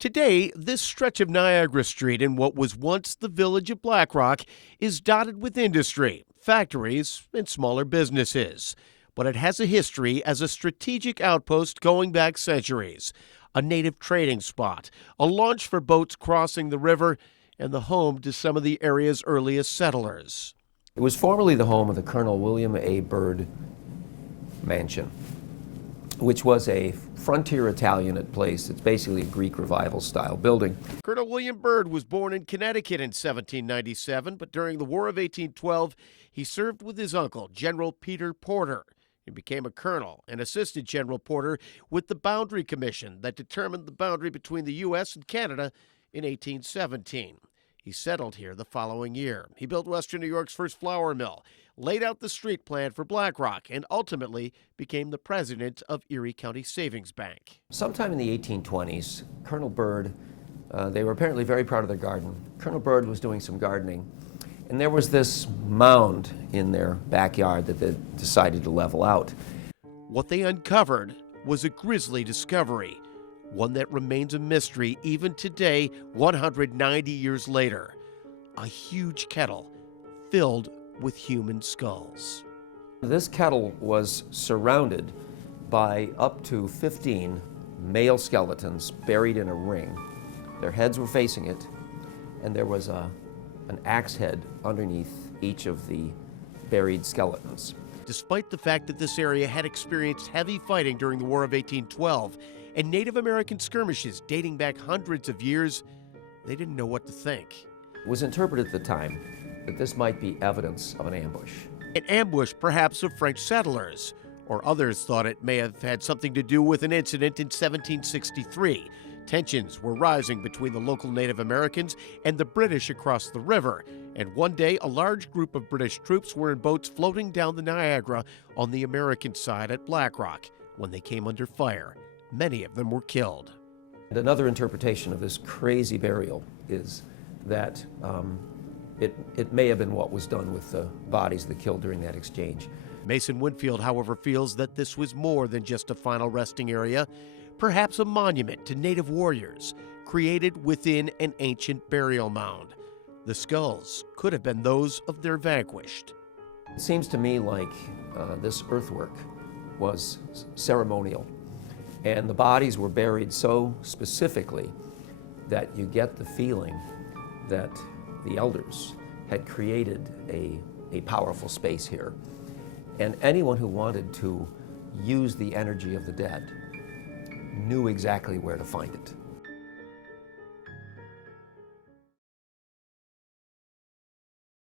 Today, this stretch of Niagara Street in what was once the village of Black Rock is dotted with industry, factories, and smaller businesses. But it has a history as a strategic outpost going back centuries, a native trading spot, a launch for boats crossing the river, and the home to some of the area's earliest settlers. It was formerly the home of the Colonel William A. Byrd Mansion, which was a frontier Italianate place. It's basically a Greek Revival style building. Colonel William Byrd was born in Connecticut in 1797, but during the War of 1812, he served with his uncle, General Peter Porter. He became a colonel and assisted General Porter with the Boundary Commission that determined the boundary between the U.S. and Canada in 1817. He settled here the following year. He built Western New York's first flour mill, laid out the street plan for Black Rock, and ultimately became the president of Erie County Savings Bank. Sometime in the 1820s, Colonel Byrd, they were apparently very proud of their garden. Colonel Byrd was doing some gardening, and there was this mound in their backyard that they decided to level out. What they uncovered was a grisly discovery, one that remains a mystery even today, 190 years later. A huge kettle filled with human skulls. This kettle was surrounded by up to 15 male skeletons buried in a ring. Their heads were facing it, and there was an axe head underneath each of the buried skeletons. Despite the fact that this area had experienced heavy fighting during the War of 1812 and Native American skirmishes dating back hundreds of years, they didn't know what to think. It was interpreted at the time that this might be evidence of an ambush. An ambush perhaps of French settlers, or others thought it may have had something to do with an incident in 1763. Tensions were rising between the local Native Americans and the British across the river, and one day a large group of British troops were in boats floating down the Niagara on the American side at Black Rock. When they came under fire, many of them were killed. And another interpretation of this crazy burial is that it may have been what was done with the bodies that killed during that exchange. Mason Winfield, however, feels that this was more than just a final resting area, perhaps a monument to Native warriors created within an ancient burial mound. The skulls could have been those of their vanquished. It seems to me like this earthwork was ceremonial, and the bodies were buried so specifically that you get the feeling that the elders had created a powerful space here. And anyone who wanted to use the energy of the dead knew exactly where to find it.